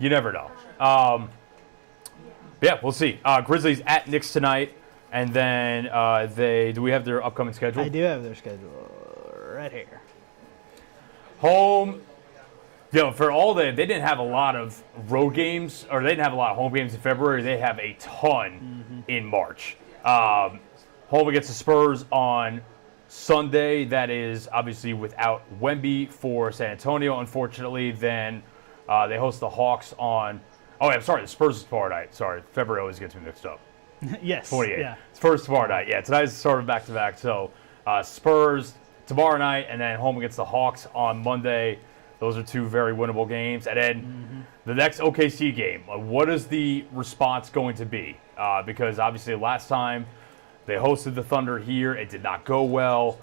You never know. Yeah, we'll see. Grizzlies at Knicks tonight, and then do we have their upcoming schedule? I do have their schedule right here. Home. For all they didn't have a lot of road games, or they didn't have a lot of home games in February. They have a ton in March. Home against the Spurs on Sunday. That is obviously without Wemby for San Antonio, unfortunately. Then they host the Hawks on. Oh, I'm sorry. The Spurs is tomorrow night. Sorry, February always gets me mixed up. Yes. 28. Yeah. Spurs tomorrow night. Yeah, tonight's sort of back-to-back. So Spurs tomorrow night, and then home against the Hawks on Monday. Those are two very winnable games. And then the next OKC game, what is the response going to be? Because obviously last time they hosted the Thunder here, it did not go well.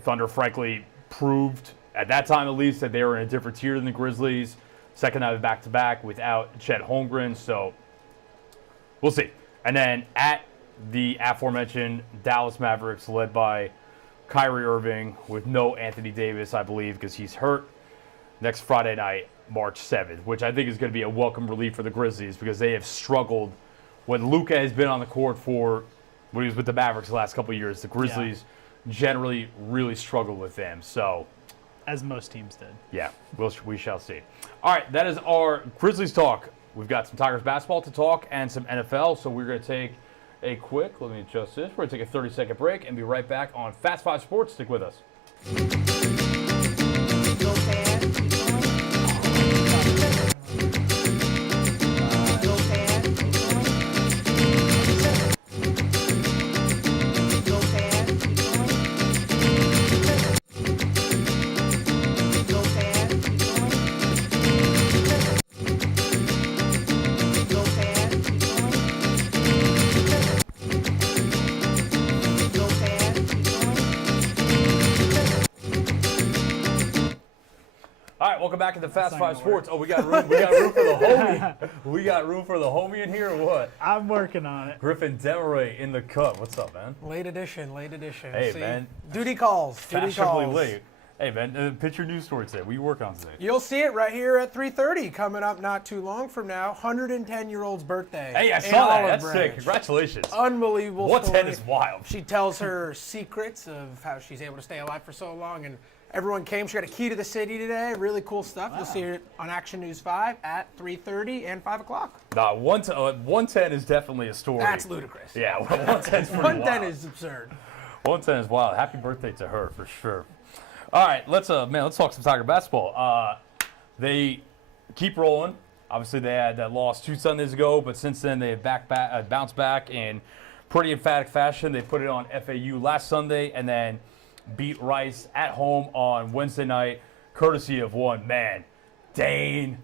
Thunder, frankly, proved, at that time at least, that they were in a different tier than the Grizzlies. Second night of back-to-back without Chet Holmgren, so we'll see. And then at the aforementioned Dallas Mavericks, led by Kyrie Irving, with no Anthony Davis, I believe, because he's hurt, next Friday night, March 7th, which I think is going to be a welcome relief for the Grizzlies because they have struggled when Luka has been on the court for when he was with the Mavericks the last couple of years. The Grizzlies generally really struggled with them. So, as most teams did. Yeah, we shall see. All right, that is our Grizzlies talk. We've got some Tigers basketball to talk and some NFL, so we're going to take a quick, let me adjust this, we're going to take a 30-second break and be right back on Fast 5 Sports. Stick with us. Welcome back to the Fast 5 Sports. Oh, we got room for the homie. We got room for the homie in here or what? I'm working on it. Griffin Demeray in the cut. What's up, man? Late edition. Hey, man. Duty calls. Fashionably late. Hey, man, pitch your news story today. What are you working on today? You'll see it right here at 3:30 coming up not too long from now. 110-year-old's birthday. Hey, I saw that. That's sick. Congratulations. Unbelievable 110 is wild. She tells her secrets of how she's able to stay alive for so long, and everyone came. She got a key to the city today. Really cool stuff. Wow. You'll see it on Action News 5 at 3:30 and 5 o'clock. 110 is definitely a story. That's ludicrous. Yeah, 110 is pretty 110 wild. is absurd. 110 is wild. Happy birthday to her for sure. All right, let's talk some Tiger basketball. They keep rolling. Obviously, they had that loss 2 Sundays ago, but since then they have bounced back in pretty emphatic fashion. They put it on FAU last Sunday and then beat Rice at home on Wednesday night, courtesy of one man, Dane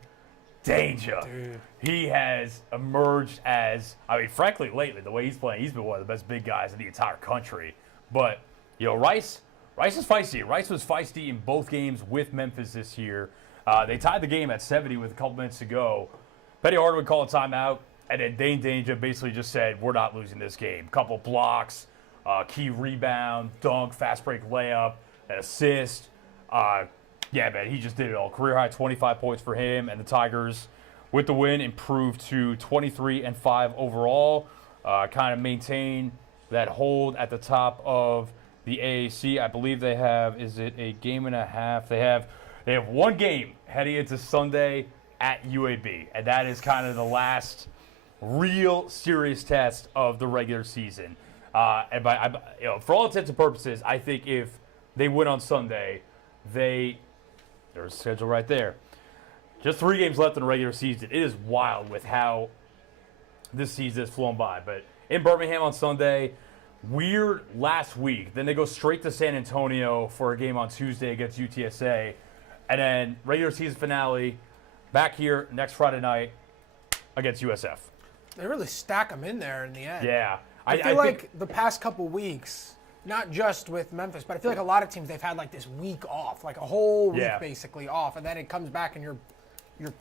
Danger. Dude. He has emerged as, frankly, lately, the way he's playing, he's been one of the best big guys in the entire country. But, Rice is feisty. Rice was feisty in both games with Memphis this year. They tied the game at 70 with a couple minutes to go. Petty Hardaway called a timeout, and then Dane Danger basically just said, we're not losing this game. Couple blocks, key rebound, dunk, fast break layup, an assist. Yeah, man, he just did it all. Career high 25 points for him, and the Tigers, with the win, improved to 23-5 overall. Kind of maintain that hold at the top of the AAC. I believe they have, is it a game and a half? They have one game heading into Sunday at UAB, and that is kind of the last real serious test of the regular season. And for all intents and purposes, I think if they win on Sunday, there's a schedule right there. Just 3 games left in the regular season. It is wild with how this season has flown by. But in Birmingham on Sunday, weird last week. Then they go straight to San Antonio for a game on Tuesday against UTSA. And then regular season finale back here next Friday night against USF. They really stack them in there in the end. Yeah. I feel like the past couple weeks, not just with Memphis, but I feel like a lot of teams, they've had like this week off, like a whole week basically off, and then it comes back and you're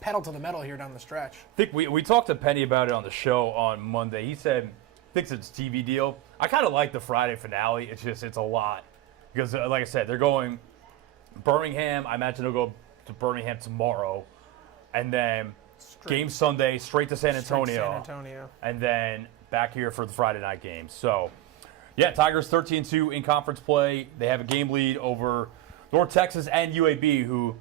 pedal to the metal here down the stretch. I think we talked to Penny about it on the show on Monday. He said thinks it's a TV deal. I kind of like the Friday finale. It's a lot because, like I said, they're going Birmingham. I imagine they'll go to Birmingham tomorrow, and then game Sunday straight to San Antonio, and then back here for the Friday night game. So, yeah, Tigers 13-2 in conference play. They have a game lead over North Texas and UAB, who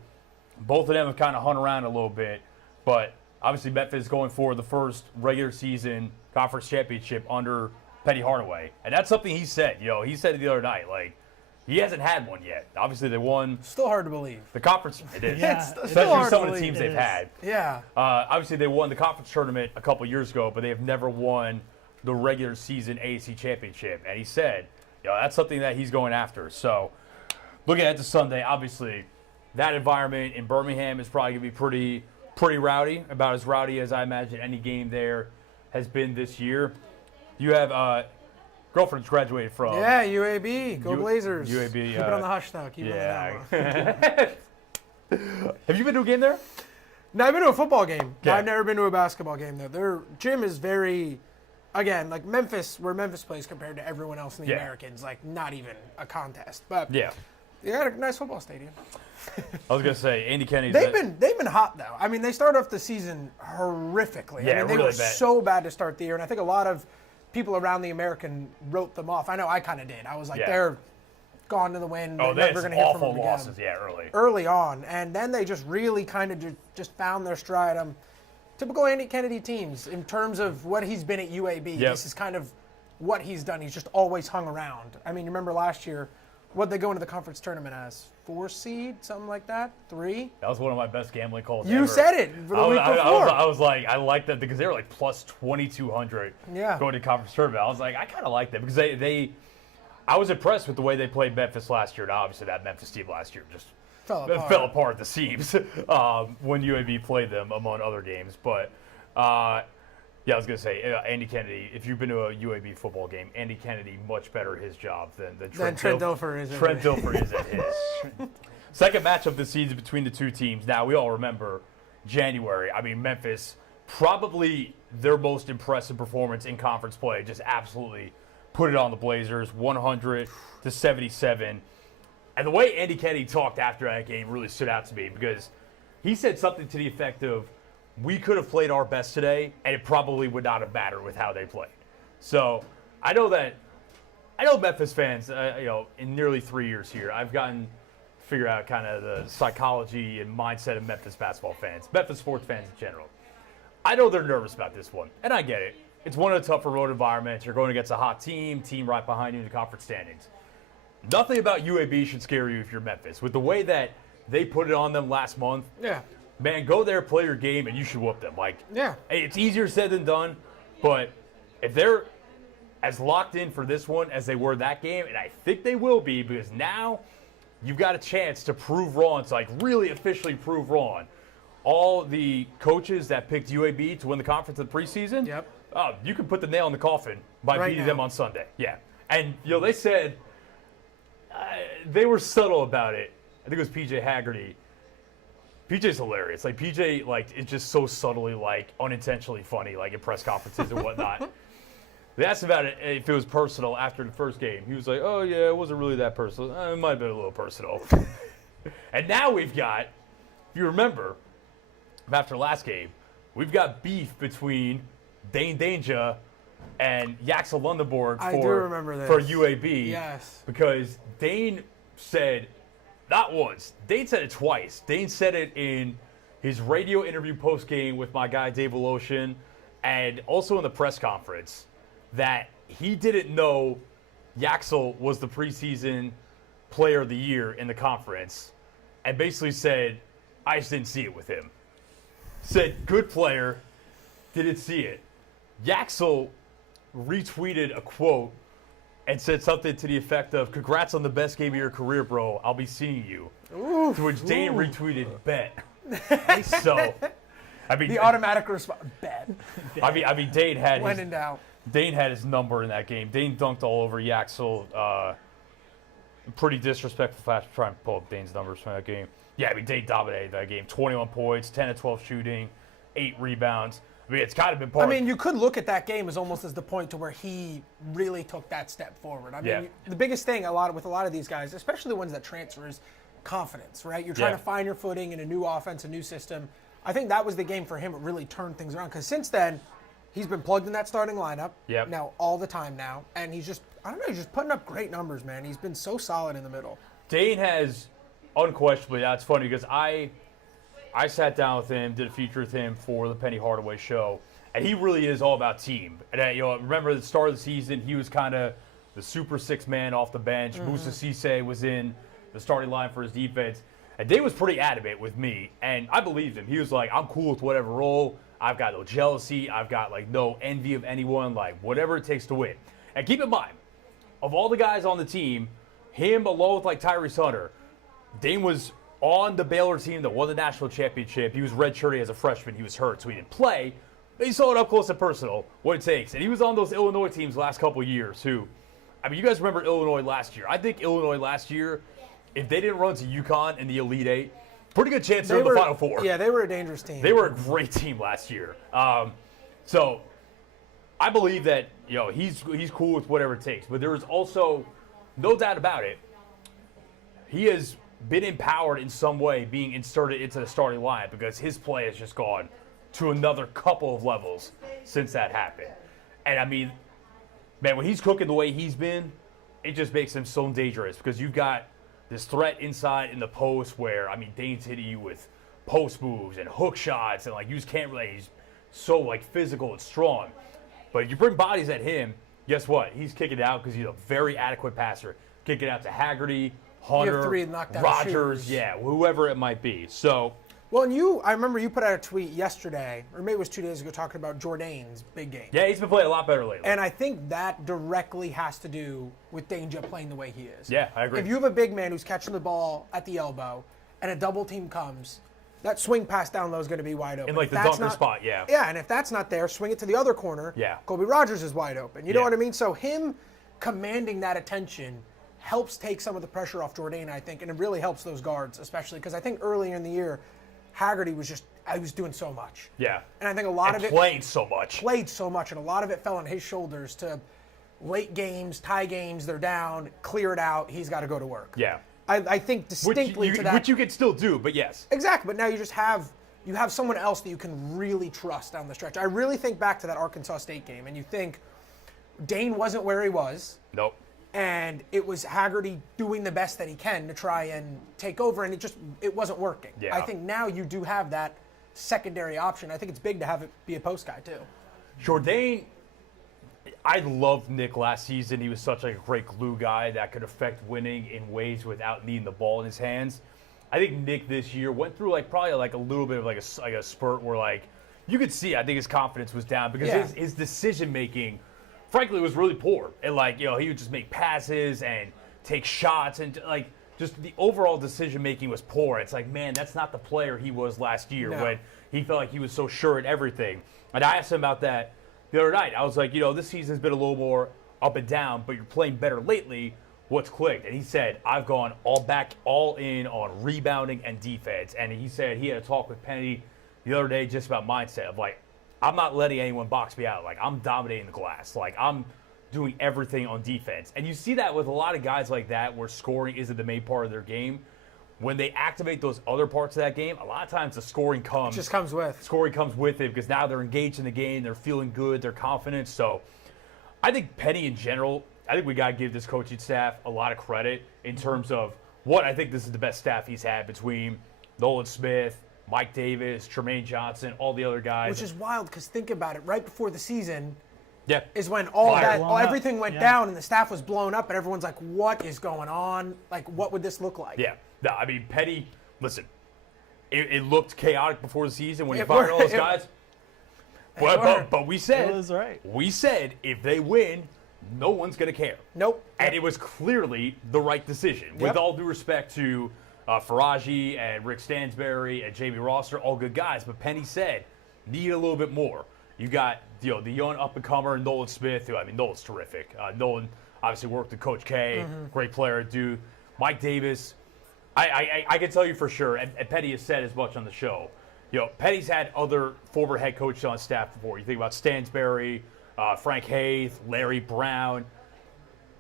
both of them have kind of hung around a little bit. But obviously Memphis is going for the first regular season conference championship under Penny Hardaway. And that's something he said. He said it the other night. Like, he hasn't had one yet. Obviously, they won. Still hard to believe. The conference. It is. Yeah, especially with some of the teams they've had. Yeah. Obviously, they won the conference tournament a couple years ago, but they have never won the regular season AAC championship. And he said, that's something that he's going after. So, looking ahead to Sunday, obviously, that environment in Birmingham is probably going to be pretty rowdy, about as rowdy as I imagine any game there has been this year. You have girlfriend's graduated from. Yeah, UAB. Go Blazers. UAB. Keep it on the hush, though. Keep it on the Yeah. Have you been to a game there? No, I've been to a football game. Okay. I've never been to a basketball game there. Their gym is very, again, like Memphis, where Memphis plays compared to everyone else in the Americans, like not even a contest. But yeah, they got a nice football stadium. I was gonna say Andy Kennedy's. They've been hot though. I mean, they started off the season horrifically. Yeah, I mean, they really were bad. so bad to start the year, and I think a lot of people around the American wrote them off. I know I kind of did. I was like, they're gone to the wind. Oh, They're they never had going to hear from awful them again. losses. Yeah, Early on, and then they just really kind of just found their stride. Typical Andy Kennedy teams in terms of what he's been at UAB. Yep. This is kind of what he's done. He's just always hung around. I mean, you remember last year, what'd they go into the conference tournament as? 4 seed, something like that? 3? That was one of my best gambling calls You ever. said it for the week before. I was like, I like that because they were like plus 2,200 going to conference tournament. I was like, I kind of like that because I was impressed with the way they played Memphis last year. And obviously, that Memphis team last year just fell apart at the seams when UAB played them, among other games. But, yeah, I was going to say, Andy Kennedy, if you've been to a UAB football game, Andy Kennedy, much better at his job than Trent Dilfer is. Trent Dilfer is at his. Second matchup this season between the two teams. Now, we all remember January. I mean, Memphis, probably their most impressive performance in conference play, just absolutely put it on the Blazers, 100-77. And the way Andy Kennedy talked after that game really stood out to me because he said something to the effect of, we could have played our best today, and it probably would not have mattered with how they played. So I know Memphis fans, in nearly 3 years here, I've gotten to figure out kind of the psychology and mindset of Memphis basketball fans, Memphis sports fans in general. I know they're nervous about this one, and I get it. It's one of the tougher road environments. You're going against a hot team right behind you in the conference standings. Nothing about UAB should scare you if you're Memphis. With the way that they put it on them last month, man, go there, play your game, and you should whoop them. It's easier said than done, but if they're as locked in for this one as they were that game, and I think they will be, because now you've got a chance to prove wrong, to really officially prove wrong. All the coaches that picked UAB to win the conference in the preseason, you can put the nail in the coffin by beating them on Sunday. Yeah. And, they said they were subtle about it. I think it was PJ Haggerty. PJ's hilarious. PJ, is just so subtly, unintentionally funny, in press conferences and whatnot. They asked about it if it was personal after the first game. He was like, oh, yeah, it wasn't really that personal. It might have been a little personal. And now we've got, if you remember, after last game, we've got beef between Dane Danger and Yaxel Lundeborg for UAB. Yes. Because Dane said, not once, Dane said it twice. Dane said it in his radio interview post-game with my guy Dave Voloshin, and also in the press conference, that he didn't know Yaxel was the preseason player of the year in the conference, and basically said, I just didn't see it with him. Said, good player, didn't see it. Yaxel retweeted a quote and said something to the effect of, congrats on the best game of your career, bro. I'll be seeing you. To which Dane retweeted, bet. So, I mean, the automatic response, bet. I mean, Dane had when in doubt. Dane had his number in that game. Dane dunked all over Yaxel. Pretty disrespectful fast trying to pull up Dane's numbers from that game. Yeah, I mean, Dane dominated that game. 21 points, 10 of 12 shooting, 8 rebounds. I mean, it's kind of been part. I mean, you could look at that game as almost as the point to where he really took that step forward. I mean, the biggest thing with a lot of these guys, especially the ones that transfer, is confidence, right? You're trying to find your footing in a new offense, a new system. I think that was the game for him. It really turned things around because since then, he's been plugged in that starting lineup. Yep. Now all the time now, and he's just he's just putting up great numbers, man. He's been so solid in the middle. Dane has unquestionably. That's funny because I sat down with him, did a feature with him for the Penny Hardaway show, and he really is all about team. And remember at the start of the season, he was kind of the super six man off the bench. Musa Cisse was in the starting line for his defense. And Dane was pretty adamant with me, and I believed him. He was like, I'm cool with whatever role. I've got no jealousy. I've got, no envy of anyone. Whatever it takes to win. And keep in mind, of all the guys on the team, him along with, Tyrese Hunter, Dane was on the Baylor team that won the national championship. He was redshirting as a freshman. He was hurt, so he didn't play. But he saw it up close and personal, what it takes. And he was on those Illinois teams the last couple of years, who, you guys remember Illinois last year. I think Illinois last year, if they didn't run to UConn in the Elite Eight, pretty good chance they're in the Final Four. Yeah, they were a dangerous team. They were a great team last year. So I believe that he's cool with whatever it takes. But there is also no doubt about it. He has been empowered in some way being inserted into the starting line because his play has just gone to another couple of levels since that happened. And man, when he's cooking the way he's been, it just makes him so dangerous because you've got this threat inside in the post where, Dane's hitting you with post moves and hook shots and, you just can't really, he's so, physical and strong. But you bring bodies at him, guess what? He's kicking it out because he's a very adequate passer. Kicking it out to Haggerty, Hunter, Rogers, whoever it might be. So, well, and I remember you put out a tweet yesterday, or maybe it was 2 days ago, talking about Jourdain's big game. Yeah, he's been playing a lot better lately. And I think that directly has to do with Danger playing the way he is. Yeah, I agree. If you have a big man who's catching the ball at the elbow and a double team comes, that swing pass down low is going to be wide open. In the dunker spot, yeah. Yeah, and if that's not there, swing it to the other corner. Yeah. Colby Rogers is wide open. You know what I mean? So him commanding that attention helps take some of the pressure off Jourdain, I think, and it really helps those guards, especially because I think earlier in the year, Haggerty was doing so much. Yeah. And I think a lot of it played so much, and a lot of it fell on his shoulders to late games, tie games, they're down, clear it out, he's got to go to work. Yeah. I think distinctly to that. Which you can still do, but yes. Exactly, but now you just have someone else that you can really trust down the stretch. I really think back to that Arkansas State game, and you think Dane wasn't where he was. Nope. And it was Haggerty doing the best that he can to try and take over, and it wasn't working. Yeah. I think now you do have that secondary option. I think it's big to have it be a post guy, too. Jourdain, I loved Nick last season. He was such a great glue guy that could affect winning in ways without needing the ball in his hands. I think Nick this year went through probably a little bit of a spurt where you could see, I think his confidence was down because his decision making, frankly, was really poor. And he would just make passes and take shots and just the overall decision making was poor. It's man, that's not the player he was last year when he felt like he was so sure at everything. And I asked him about that the other night. I was like, this season's been a little more up and down, but you're playing better lately. What's clicked? And he said, I've gone all in on rebounding and defense. And he said he had a talk with Penny the other day just about mindset of I'm not letting anyone box me out. I'm dominating the glass. I'm doing everything on defense. And you see that with a lot of guys like that where scoring isn't the main part of their game. When they activate those other parts of that game, a lot of times the scoring comes. It just comes with. Scoring comes with it because now they're engaged in the game. They're feeling good. They're confident. So I think Penny in general, I think we got to give this coaching staff a lot of credit in terms of I think this is the best staff he's had between Nolan Smith, Mike Davis, Tremaine Johnson, all the other guys. Which is wild because think about it. Right before the season is when everything went down and the staff was blown up and everyone's like, what is going on? What would this look like? Yeah. No, Penny, listen, it looked chaotic before the season when he fired all those guys. But we said, it was right. We said if they win, no one's going to care. Nope. And it was clearly the right decision. Yep. With all due respect to Faraji and Rick Stansberry and Jamie Rosser, all good guys. But Penny said, need a little bit more. You got the young up-and-comer Nolan Smith, who, Nolan's terrific. Nolan obviously worked with Coach K, great player, dude. Mike Davis, I can tell you for sure, and Penny has said as much on the show, Penny's had other former head coaches on staff before. You think about Stansberry, Frank Haith, Larry Brown.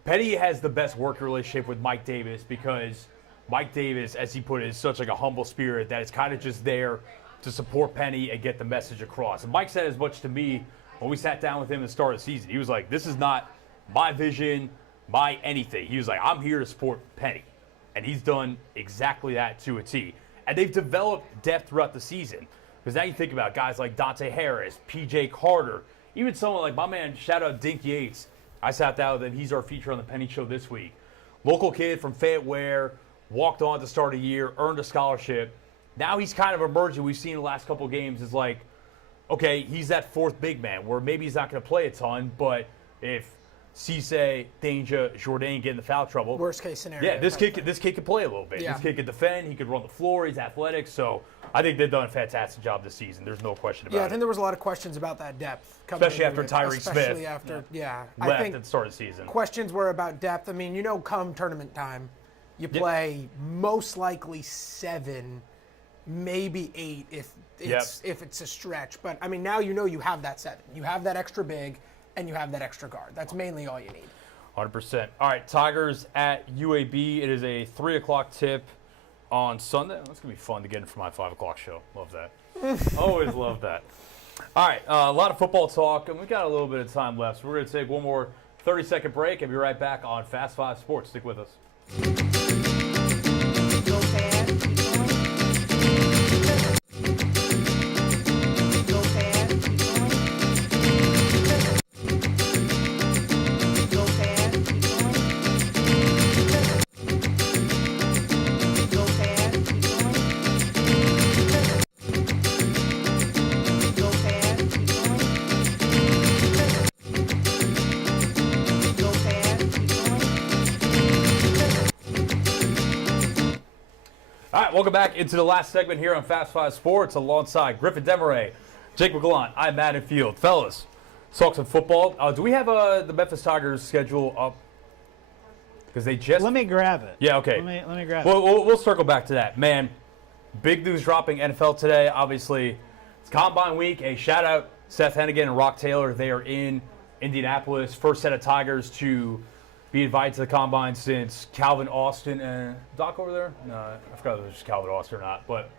Penny has the best working relationship with Mike Davis because Mike Davis, as he put it, is such a humble spirit that it's kind of just there to support Penny and get the message across. And Mike said as much to me when we sat down with him at the start of the season. He was like, this is not my vision, my anything. He was like, I'm here to support Penny. And he's done exactly that to a T. And they've developed depth throughout the season. Because now you think about guys like Dante Harris, PJ Carter, even someone like my man, shout out Dink Yates. I sat down with him. He's our feature on the Penny Show this week. Local kid from Fayette Ware, walked on to start a year, earned a scholarship. Now he's kind of emerging. We've seen the last couple games is like, okay, he's that fourth big man where maybe he's not going to play a ton, but if Cisse, Danger, Jourdain get in the foul trouble. Worst case scenario. Yeah, this kid could play a little bit. Yeah. This kid could defend. He could run the floor. He's athletic. So I think they've done a fantastic job this season. There's no question about it. Yeah, I think there was a lot of questions about that depth. Coming Especially into after it, Tyreke especially Smith after, left I think at the start of the season. questions were about depth. I mean, come tournament time, you play most likely 7, maybe 8 if it's a stretch. But I mean, now you have that 7. You have that extra big, and you have that extra guard. That's mainly all you need. 100%. All right, Tigers at UAB. It is a 3 o'clock tip on Sunday. That's going to be fun to get in for my 5 o'clock show. Love that. Always love that. All right, a lot of football talk, and we've got a little bit of time left. So we're going to take one more 30-second break and be right back on Fast 5 Sports. Stick with us. Go fast, keep going. Go fast, keep going. Go fast, keep going. Go fast, keep going. Go fast, keep going. Go fast, keep going. All right, welcome back into the last segment here on Fast 5 Sports alongside Griffin Demaray, Jake McGlone. I'm Matt Field. Fellas, let's talk some football. Do we have the Memphis Tigers schedule up? Because they just... Let me grab it. Yeah, okay. Let me grab it. We'll circle back to that. Man, big news dropping NFL today. Obviously, it's Combine Week. A shout-out Seth Hennigan and Rock Taylor. They are in Indianapolis. First set of Tigers to be invited to the Combine since Calvin Austin and Doc over there? No, I forgot if it was just Calvin Austin or not. But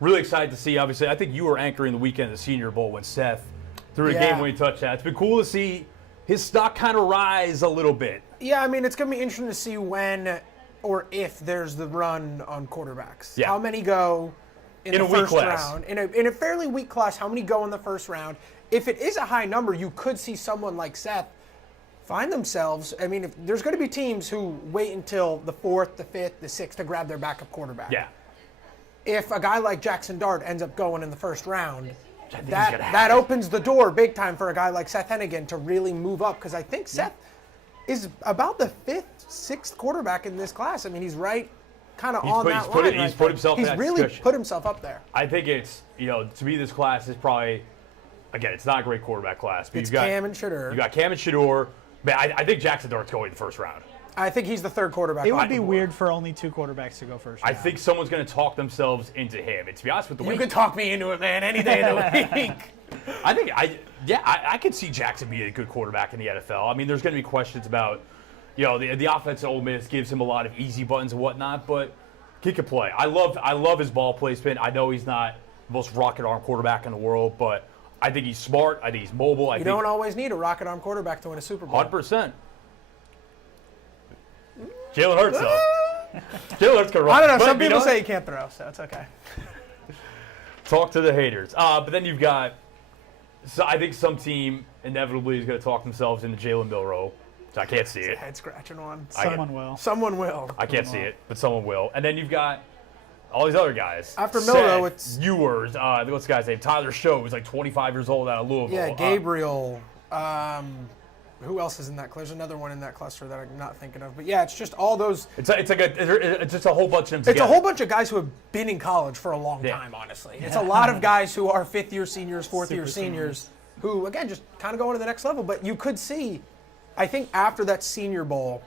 really excited to see, obviously. I think you were anchoring the weekend of the Senior Bowl when Seth threw a game-winning touchdown. It's been cool to see his stock kind of rise a little bit. Yeah, I mean, it's going to be interesting to see when or if there's the run on quarterbacks. Yeah. How many go in the a weak first class. round? In a fairly weak class, how many go in the first round? If it is a high number, you could see someone like Seth find themselves. I mean, if there's going to be teams who wait until the 4th, the 5th, the 6th to grab their backup quarterback. Yeah. If a guy like Jackson Dart ends up going in the first round, gonna that happen. opens the door big time for a guy like Seth Hennigan to really move up, because I think Seth is about the 5th, 6th quarterback in this class. I mean, he's right kind of on that line. He's put himself in He's that really discussion. put himself up there. I think it's, to me, this class is probably, again, it's not a great quarterback class. But It's Cam and Shedeur. You got Cam and Shedeur. Man, I think Jackson Dart's going in the first round. I think he's the 3rd quarterback. It off would be the board. weird for only 2 quarterbacks to go first I round. think someone's going to talk themselves into him. And to be honest with the way You could talk me into it, man, any day of the week. I could see Jackson being a good quarterback in the NFL. I mean, there's going to be questions about, the offense at Ole Miss gives him a lot of easy buttons and whatnot, but he can play. I love his ball placement. I know he's not the most rocket arm quarterback in the world, but I think he's smart. I think he's mobile. You don't always need a rocket arm quarterback to win a Super Bowl. 100%. Jalen Hurts, though. Jalen Hurts can run. I don't know. But, Some people say he can't throw, so it's okay. Talk to the haters. But then you've got, so I think some team inevitably is going to talk themselves into Jalen Milroe. So I can't see it. Head scratching one. Someone will. Someone will. I can't see it, but someone will. And then you've got all these other guys. After Seth, Milroe, it's- Ewers. What's the guy's name? Tyler Show, who's like 25 years old out of Louisville. Yeah, Gabriel. Who else is in that cluster? There's another one in that cluster that I'm not thinking of. But yeah, it's just all those. It's just a whole bunch of them together. It's a whole bunch of guys who have been in college for a long Yeah. time, honestly. It's a lot of guys who are 5th-year seniors, 4th-year Super seniors, who, again, just kind of going to the next level. But you could see, I think after that Senior Bowl,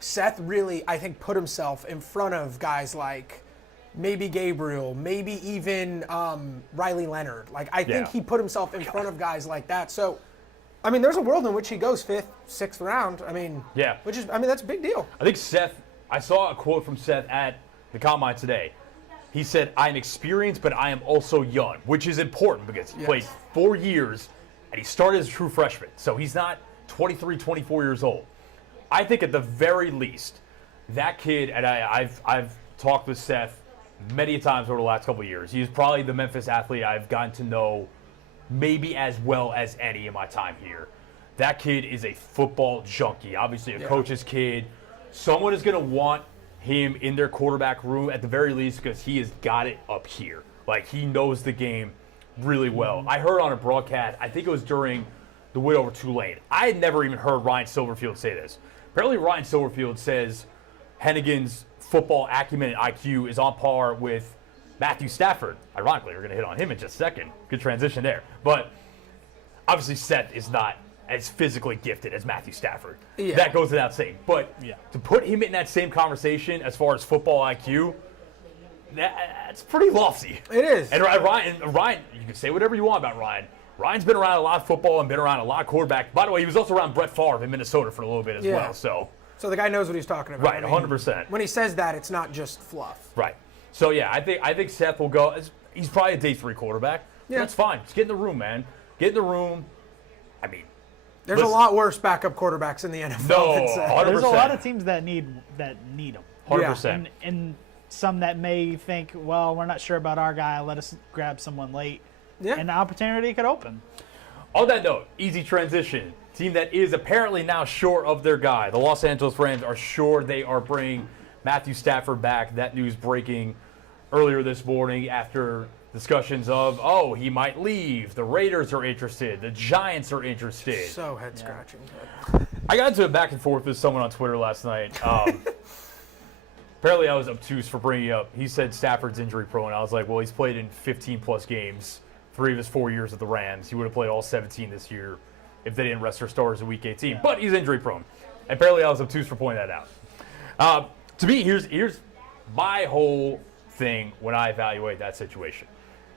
Seth really, I think, put himself in front of guys like maybe Gabriel, maybe even Riley Leonard. Like, I think he put himself in front of guys like that. So, I mean, there's a world in which he goes 5th, 6th round. I mean, that's a big deal. I think Seth, I saw a quote from Seth at the Combine today. He said, I'm experienced, but I am also young, which is important because he played 4 years and he started as a true freshman. So he's not 23, 24 years old. I think at the very least, that kid, and I've talked with Seth many times over the last couple of years. He's probably the Memphis athlete I've gotten to know maybe as well as any in my time here. That kid is a football junkie, obviously a coach's kid. Someone is going to want him in their quarterback room at the very least because he has got it up here. Like, he knows the game really well. I heard on a broadcast, I think it was during the win over Tulane. I had never even heard Ryan Silverfield say this. Apparently Ryan Silverfield says Hennigan's football acumen and IQ is on par with Matthew Stafford. Ironically, we're going to hit on him in just a second. Good transition there. But obviously Seth is not as physically gifted as Matthew Stafford. Yeah. That goes without saying. But to put him in that same conversation as far as football IQ, that's pretty lofty. It is. And Ryan, you can say whatever you want about Ryan. Ryan's been around a lot of football and been around a lot of quarterbacks. By the way, he was also around Brett Favre in Minnesota for a little bit as well. So the guy knows what he's talking about. Right, 100%. When he says that, it's not just fluff. Right. So, yeah, I think Seth will go. He's probably a day 3 quarterback. Yeah. That's fine. Just get in the room, man. Get in the room. I mean, there's a lot worse backup quarterbacks in the NFL. No, 100%. There's a lot of teams that need them. 100%. And some that may think, well, we're not sure about our guy. Let us grab someone late. Yeah. And the opportunity could open. On that note, easy transition. Team that is apparently now short of their guy. The Los Angeles Rams are sure they are bringing Matthew Stafford back. That news breaking earlier this morning after discussions of, he might leave. The Raiders are interested. The Giants are interested. So head-scratching. I got into a back and forth with someone on Twitter last night. Apparently I was obtuse for bringing up. He said Stafford's injury prone. I was like, well, he's played in 15-plus games, 3 of his 4 years at the Rams. He would have played all 17 this year if they didn't rest their stars in Week 18. But he's injury prone. And apparently I was obtuse for pointing that out. To me, here's my whole thing when I evaluate that situation.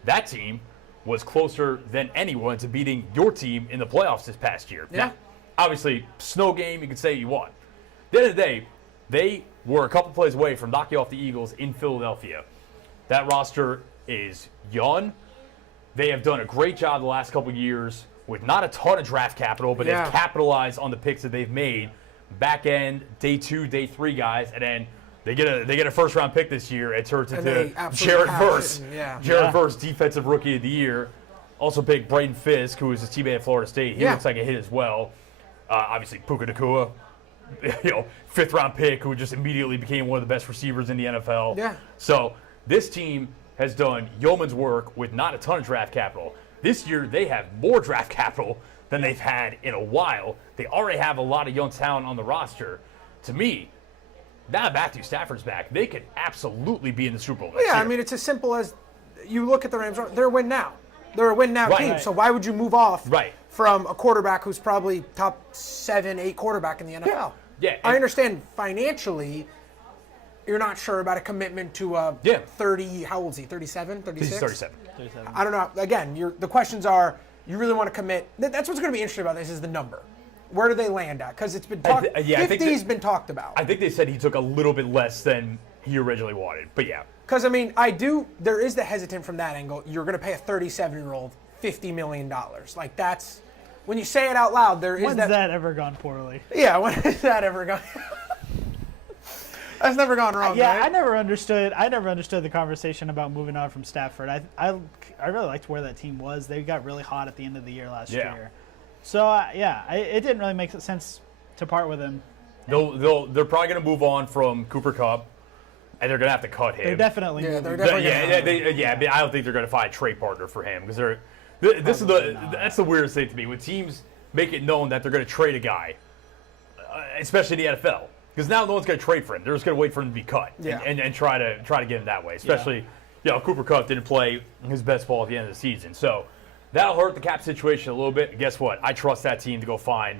That team was closer than anyone to beating your team in the playoffs this past year. Yeah. Now, obviously, snow game, you could say you won. At the end of the day, they were a couple plays away from knocking off the Eagles in Philadelphia. That roster is young. They have done a great job the last couple years with not a ton of draft capital, but they've capitalized on the picks that they've made. Back end, day 2, day 3 guys, and then they get a first round pick this year. It turns into Jared Verse. Jared Verse, defensive rookie of the year. Also picked Braden Fisk, who was his teammate at Florida State. He looks like a hit as well. Obviously Puka Nacua, 5th round pick who just immediately became one of the best receivers in the NFL. Yeah. So this team has done yeoman's work with not a ton of draft capital. This year they have more draft capital than they've had in a while. They already have a lot of young talent on the roster. To me, now Matthew Stafford's back, they could absolutely be in the Super Bowl next year. I mean, it's as simple as you look at the Rams. They're a win now. They're a win now team. Right. So why would you move off from a quarterback who's probably top 7, 8 quarterback in the NFL? Yeah. I understand financially you're not sure about a commitment to a 30, how old is he, 37, 36? He's 37. I don't know. Again, the questions are, you really want to commit. That's what's going to be interesting about this is the number. Where do they land at? Because it's been talked. 50's been talked about. I think they said he took a little bit less than he originally wanted, but yeah. Because, I mean, there is the hesitant from that angle. You're going to pay a 37-year-old $50 million. Like, that's, when you say it out loud, there is that. When's that ever gone poorly? Yeah, when has that ever gone? That's never gone wrong. Yeah, right? I never understood the conversation about moving on from Stafford. I really liked where that team was. They got really hot at the end of the year last year. So it didn't really make sense to part with him. They're probably going to move on from Cooper Kupp, and they're going to have to cut him. They're definitely I don't think they're going to find a trade partner for him because that's the weirdest thing to me when teams make it known that they're going to trade a guy, especially in the NFL. Because now no one's going to trade for him. They're just going to wait for him to be cut and try to get him that way. Especially, Cooper Kupp didn't play his best ball at the end of the season. So that'll hurt the cap situation a little bit. And guess what? I trust that team to go find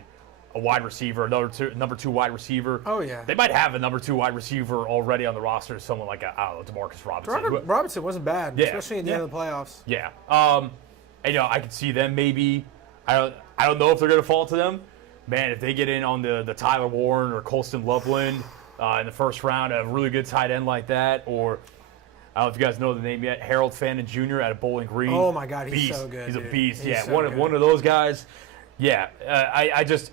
a wide receiver, number 2 wide receiver. Oh, yeah. They might have a number 2 wide receiver already on the roster. Someone like, DeMarcus Robinson. Robinson wasn't bad, especially in the end of the playoffs. Yeah. And, I could see them maybe. I don't know if they're going to fall to them. Man, if they get in on the Tyler Warren or Colston Loveland in the first round, a really good tight end like that, or I don't know if you guys know the name yet. Harold Fannin Jr. out of Bowling Green. Oh my God, he's beast. so good. He's a dude. beast. He's Yeah, so one good. of those guys. Yeah, I just,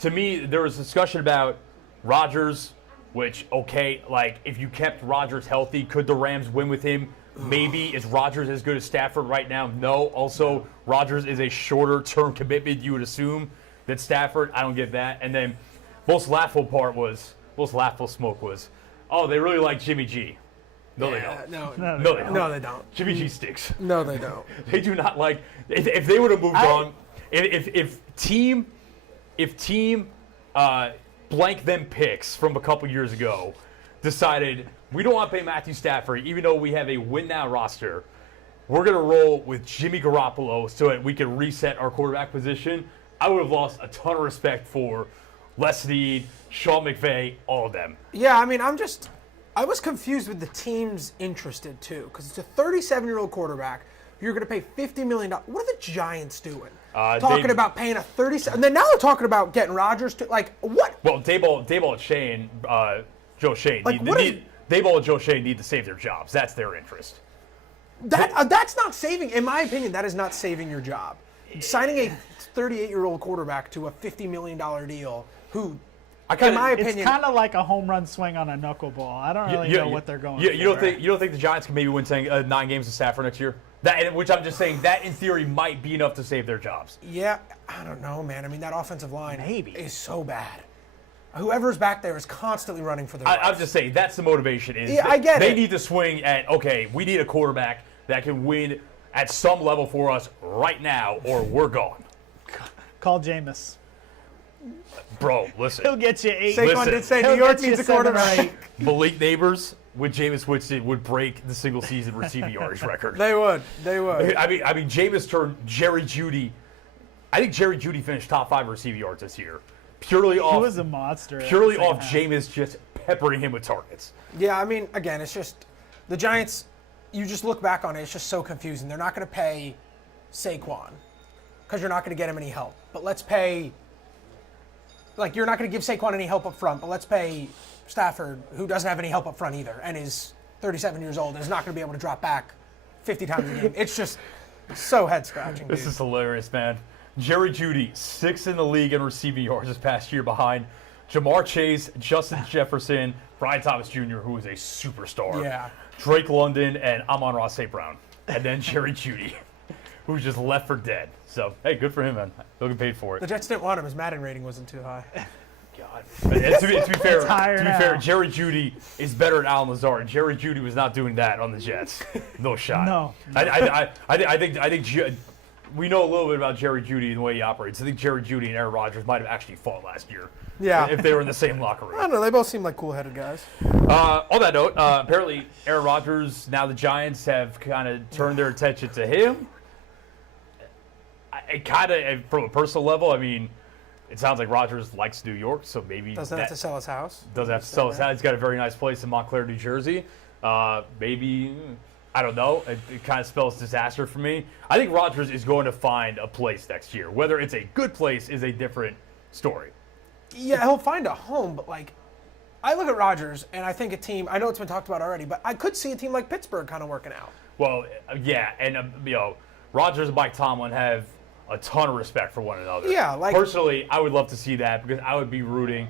to me, there was discussion about Rodgers, which, okay, like, if you kept Rodgers healthy, could the Rams win with him? Maybe. Is Rodgers as good as Stafford right now? No. Also, Rodgers is a shorter-term commitment, you would assume, than Stafford. I don't get that. And then most laughable smoke was, oh, they really like Jimmy G. No, they don't. No, No, they don't. no, they don't. Jimmy G stinks. No, they don't. They do not like. If they would have moved on, if team blank them picks from a couple years ago decided we don't want to pay Matthew Stafford, even though we have a win now roster, we're gonna roll with Jimmy Garoppolo so that we can reset our quarterback position, I would have lost a ton of respect for Les Snead, Sean McVay, all of them. Yeah, I mean, I was confused with the teams interested too, because it's a 37-year-old quarterback. You're going to pay $50 million. What are the Giants doing? Talking about paying a 37, and then now they're talking about getting Rodgers to like what? Well, Daboll and Shane, Joe Shane, Like, Daboll and Joe Shane need to save their jobs. That's their interest. That's not saving. In my opinion, that is not saving your job. Signing a 38-year-old quarterback to a $50 million deal, who, in my opinion, It's kind of like a home run swing on a knuckleball. I don't really know what they're going for. You don't think the Giants can maybe win 9 games with Stafford next year? Which I'm just saying that in theory might be enough to save their jobs. Yeah, I don't know, man. I mean, that offensive line Maybe. is so bad. Whoever's back there is constantly running for their life. I'm just saying that's the motivation. I get they it. need to swing at, okay, we need a quarterback that can win at some level for us right now, or we're gone. Call Jameis. Bro, listen. He'll get you 8. Saquon Listen. did say He'll New York get you needs a 7 or quarterback. 8. Malik Neighbors with Jameis Winston would break the single season receiving yardage record. They would. I mean, Jameis turned Jerry Jeudy. I think Jerry Jeudy finished top 5 receiving yards this year, purely He off was a monster. purely in the off second half. Jameis just peppering him with targets. Yeah, I mean, again, it's just the Giants. You just look back on it; it's just so confusing. They're not going to pay Saquon because you're not going to get him any help. But let's pay. Like, you're not going to give Saquon any help up front, but let's pay Stafford, who doesn't have any help up front either, and is 37 years old and is not going to be able to drop back 50 times a game. It's just so head scratching. This is hilarious, man. Jerry Jeudy, 6th in the league in receiving yards this past year behind Jamar Chase, Justin Jefferson, Brian Thomas Jr., who is a superstar. Yeah. Drake London, and Amon-Ra St. Brown. And then Jerry Jeudy, who's just left for dead. So, hey, good for him, man. He'll get paid for The it. Jets didn't want him. His Madden rating wasn't too high. God. And to be fair, higher now. Jerry Jeudy is better than Alan Lazard. Jerry Jeudy was not doing that on the Jets. No shot. No. I think we know a little bit about Jerry Jeudy and the way he operates. I think Jerry Jeudy and Aaron Rodgers might have actually fought last year. Yeah. If they were in the same locker I room. don't know. They both seem like cool-headed guys. On that note, apparently Aaron Rodgers, now the Giants have kind of turned their attention to him. From a personal level, I mean, it sounds like Rodgers likes New York, so maybe Doesn't have to sell his house. doesn't have to sell his house. He's got a very nice place in Montclair, New Jersey. Maybe, I don't know. It kind of spells disaster for me. I think Rodgers is going to find a place next year. Whether it's a good place is a different story. Yeah, he'll find a home, but like, I look at Rodgers and I think a team. I know it's been talked about already, but I could see a team like Pittsburgh kind of working out. Well, yeah, and Rodgers and Mike Tomlin have a ton of respect for one another. Yeah, like, personally, I would love to see that because I would be rooting.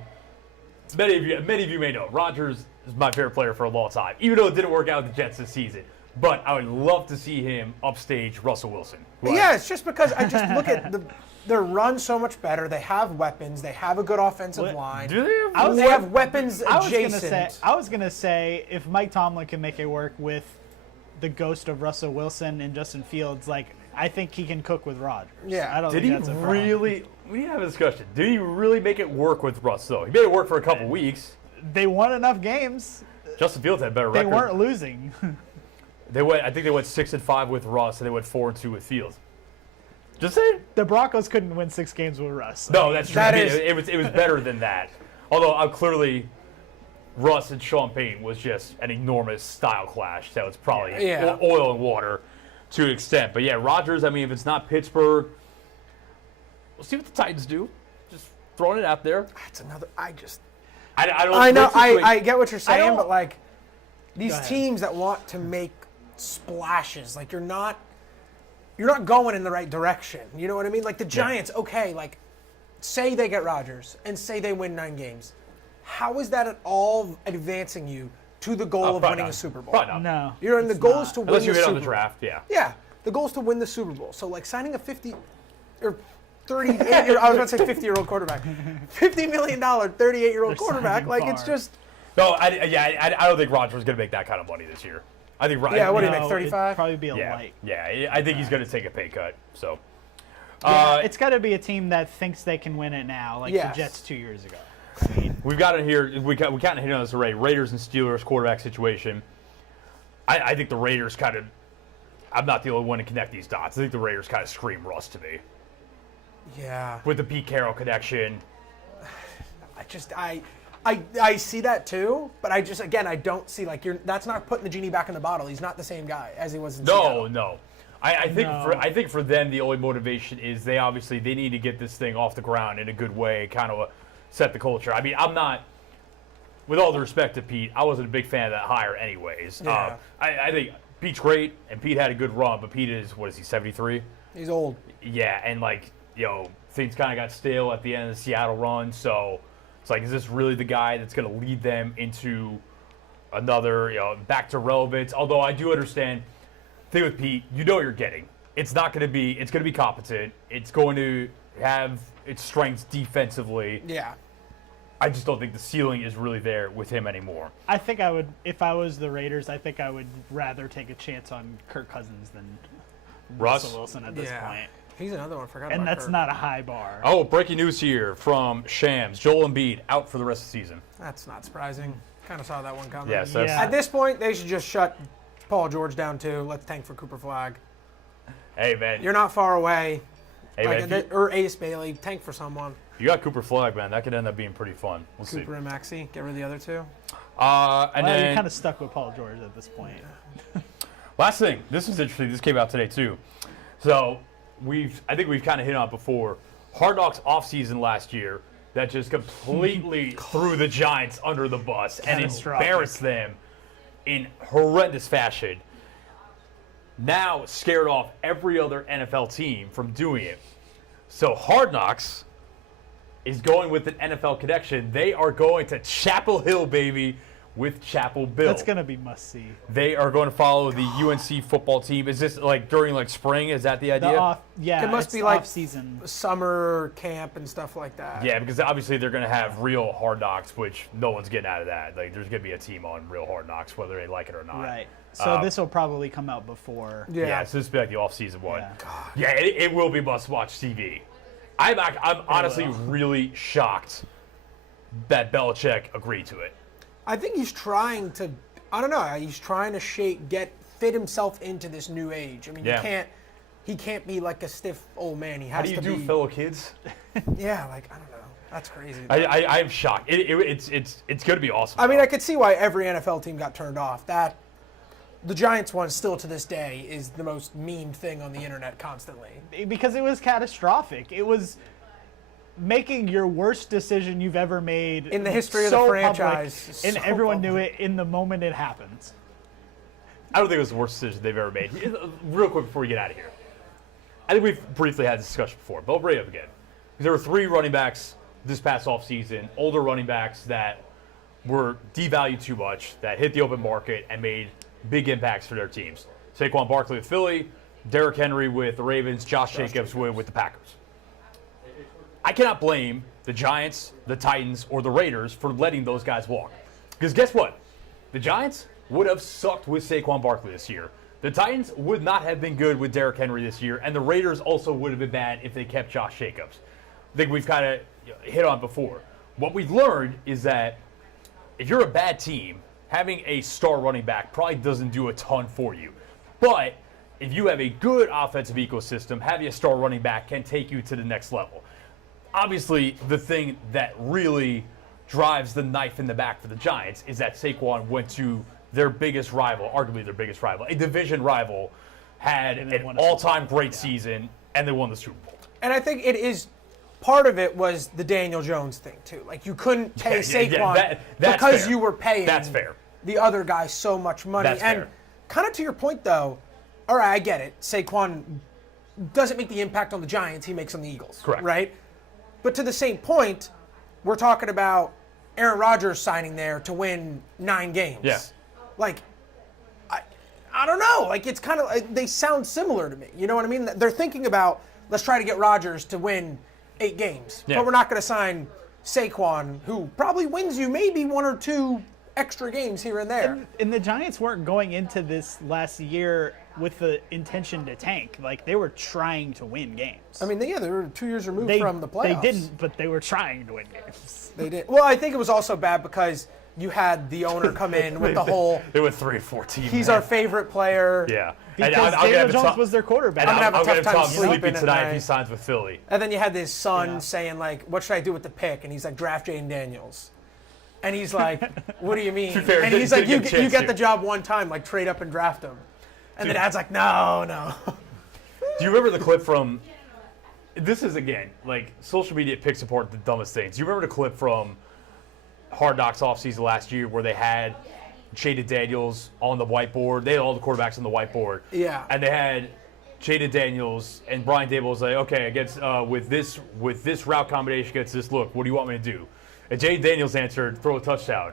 Many of you may know Rodgers is my favorite player for a long time, even though it didn't work out with the Jets this season. But I would love to see him upstage Russell Wilson. Yeah, it's just because I just look at their run so much better. They have weapons. They have a good offensive line. Do they have? They have weapons adjacent. I was gonna say if Mike Tomlin can make it work with the ghost of Russell Wilson and Justin Fields, like I think he can cook with Rodgers. Yeah. I don't Did think he that's a problem. really? We need to have a discussion. Did he really make it work with Russ though? He made it work for a couple weeks. They won enough games. Justin Fields had a better They record. weren't losing. I think they went 6-5 with Russ, and they went 4-2 with Fields. Just saying. The Broncos couldn't win 6 games with Russ. No, that's true. That I mean, is- it was better than that. Although clearly, Russ and Sean Payton was just an enormous style clash. So it's probably Yeah. oil and water to an extent. But yeah, Rodgers. I mean, if it's not Pittsburgh, we'll see what the Titans do. Just throwing it out there. That's another. I I don't. know. basically- I get what you're saying, don't- but like, these ahead. teams that want to make splashes, like you're not going in the right direction. You know what I mean? Like the Giants, okay, like say they get Rodgers and say they win 9 games. How is that at all advancing you to the goal of probably winning not. a Super Bowl? Probably not. No. You're in the it's goal not. is to win Unless you the hit Super on the Bowl. draft, yeah. Yeah, the goal is to win the Super Bowl. So like signing a 50 or 38-year, I was about to say 50-year-old quarterback, $50 million 38-year-old They're quarterback. signing Like it's far. just No, I don't think Rodgers is going to make that kind of money this year. I think Yeah, what do you No, make, it'd 35? Probably be a Yeah, light. yeah. I think he's going to take a pay cut. So, It's got to be a team that thinks they can win it now, like Yes. the Jets 2 years ago. I mean, we've got it here. We kind of hit on this already. Raiders and Steelers quarterback situation. I think the Raiders kind of. I'm not the only one to connect these dots. I think the Raiders kind of scream Russ to me yeah. with the Pete Carroll connection. I see that too, but I don't see like that's not putting the genie back in the bottle. He's not the same guy as he was in Seattle. No. I think No. I think for them the only motivation is they need to get this thing off the ground in a good way, kind of set the culture. I mean, I'm not. With all the respect to Pete, I wasn't a big fan of that hire anyways. Yeah. I think Pete's great, and Pete had a good run, but Pete is, what is he, 73? He's old. Yeah, and things kind of got stale at the end of the Seattle run, so it's like, is this really the guy that's going to lead them into another, back to relevance? Although I do understand, thing with Pete, you know what you're getting. It's going to be competent. It's going to have its strengths defensively. Yeah. I just don't think the ceiling is really there with him anymore. I think I would, if I was the Raiders, I think I would rather take a chance on Kirk Cousins than Russ? Russell Wilson at this Yeah. point. He's another one. Forgot And about that's Kirk. not a high bar. Oh, breaking news here from Shams. Joel Embiid out for the rest of the season. That's not surprising. Kind of saw that one coming. Yes, that's, Yeah. At this point, they should just shut Paul George down too. Let's tank for Cooper Flag. hey, man. You're not far away. Hey, man, if Or Ace Bailey. Tank for someone. you got Cooper Flag, man. That could end up being pretty fun. We'll see. Cooper and Maxey. Get rid of the other two. And Well, you're then kind of stuck with Paul George at this point. last thing. This is interesting. This came out today too. So I think we've kind of hit on it before. Hard Knocks offseason last year that just completely threw the Giants under the bus and Catastrophic. embarrassed them in horrendous fashion. Now scared off every other NFL team from doing it. So Hard Knocks is going with an NFL connection. They are going to Chapel Hill, baby, with Chapel Bill. That's going to be must-see. They are going to follow the UNC football team. Is this like during spring? Is that the idea? Yeah, It must it's be like off-season. summer camp and stuff like that. Yeah, because obviously they're going to have real Hard Knocks, which no one's getting out of that. Like, there's going to be a team on real Hard Knocks, whether they like it or not. Right. So this will probably come out before. Yeah, so this will be like the off-season one. Yeah. Yeah, it will be must-watch TV. I'm honestly really shocked that Belichick agreed to it. I think he's trying to. I don't know. He's trying to fit himself into this new age. I mean, Yeah. he can't be like a stiff old man. He has How do you to do be. fellow kids? Yeah, like I don't know. That's crazy. I'm shocked. It's going to be awesome. I mean, I could see why every NFL team got turned off. The Giants one, still to this day, is the most memed thing on the internet constantly. Because it was catastrophic. It was making your worst decision you've ever made In the history of so the franchise. public, and So everyone knew public. it in the moment it happens. I don't think it was the worst decision they've ever made. Real quick before we get out of here. I think we've briefly had this discussion before, but I'll bring it up again. There were 3 running backs this past offseason, older running backs that were devalued too much, that hit the open market and made big impacts for their teams. Saquon Barkley with Philly, Derrick Henry with the Ravens, Josh Jacobs with the Packers. I cannot blame the Giants, the Titans, or the Raiders for letting those guys walk. Because guess what? The Giants would have sucked with Saquon Barkley this year. The Titans would not have been good with Derrick Henry this year, and the Raiders also would have been bad if they kept Josh Jacobs. I think we've kind of hit on before. What we've learned is that if you're a bad team, having a star running back probably doesn't do a ton for you. But if you have a good offensive ecosystem, having a star running back can take you to the next level. Obviously, the thing that really drives the knife in the back for the Giants is that Saquon went to their biggest rival, arguably their biggest rival, a division rival, had And they an won a Super all-time Bowl, great yeah. season, and they won the Super Bowl. And I think it is. Part of it was the Daniel Jones thing too. Like you couldn't pay Saquon that's because fair. you were paying. That's fair. the other guy so much money. That's and fair. kind of to your point, though, all right, I get it. Saquon doesn't make the impact on the Giants he makes on the Eagles. Correct. Right? But to the same point, we're talking about Aaron Rodgers signing there to win 9 games. Yeah. Like, I don't know. Like, it's kind of, they sound similar to me. You know what I mean? They're thinking about, let's try to get Rodgers to win 8 games. Yeah. But we're not going to sign Saquon, who probably wins you maybe 1 or 2 extra games here and there. And the Giants weren't going into this last year with the intention to tank. Like, they were trying to win games. I mean, they were 2 years removed from the playoffs. They didn't, but they were trying to win games. They did. Well, I think it was also bad because you had the owner come in with the whole, They went 3-14. he's man. our favorite player. Yeah. Because Daniel Jones was their quarterback. And I'm gonna have a I'm tough gonna time have sleeping sleeping at tonight if night. he signs with Philly. And then you had his son Yeah. saying, like, what should I do with the pick? And he's like, draft Jaden Daniels. And he's like, what do you mean? To be fair, And didn't- he's like, didn't get a you chance get to. the job one time, like, trade up and draft him. And the Dude. dad's like, no. Do you remember the clip from? This is again like social media picks apart the dumbest things. Do you remember the clip from Hard Knocks offseason last year where they had Jaden Daniels on the whiteboard? They had all the quarterbacks on the whiteboard. Yeah. And they had Jaden Daniels and Brian Dable was like, okay, against with this route combination against this look, what do you want me to do? And Jaden Daniels answered, throw a touchdown.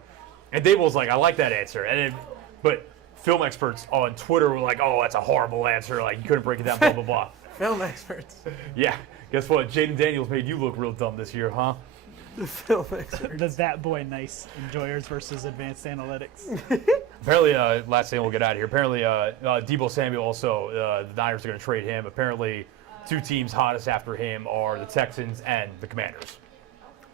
And Dable was like, I like that answer. But film experts on Twitter were like, oh, that's a horrible answer. Like, you couldn't break it down, blah, blah, blah. Film experts. Yeah. Guess what? Jaden Daniels made you look real dumb this year, huh? Film experts. Does that boy nice enjoyers versus advanced analytics? Apparently, last thing we'll get out of here. Apparently, Deebo Samuel also, the Niners are going to trade him. Apparently, 2 teams hottest after him are the Texans and the Commanders.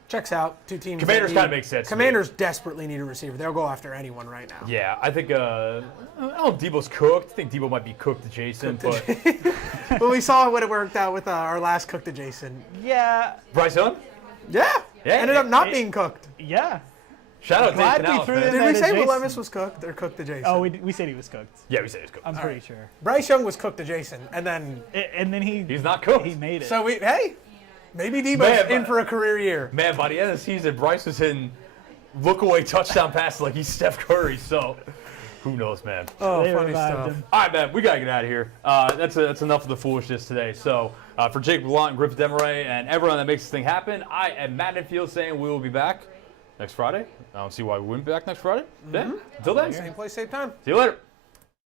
Checks out. 2 teams. Commanders that need- kinda makes sense to me. Commanders desperately need a receiver. They'll go after anyone right now. Yeah, I think, I don't know if Deebo's cooked. I think Deebo might be cooked adjacent, but But we saw what it worked out with our last cooked adjacent. Yeah, Bryce Young? Yeah. Yeah, Ended up not it- being cooked. yeah. Shout out Glad Dave we Canales, threw man. him Did we at say adjacent. Levis was cooked or cooked adjacent? Oh, we said he was cooked. Yeah, we say he's cooked. I'm pretty sure. Bryce Young was cooked adjacent, and then And then He's not cooked. he made it. so hey, maybe Debo's Man, in but- for a career year. Man, by the end of the season, Bryce was hitting look-away touchdown passes like he's Steph Curry, so who knows, man. Oh, They funny revived stuff. him. All right, man, we got to get out of here. That's enough of the foolishness today. So for Jake Gallant and Griff Demaray and everyone that makes this thing happen, I am Matt Infield saying we will be back next Friday. I don't see why we wouldn't be back next Friday. Yeah, until then, Same place, same time. see you later.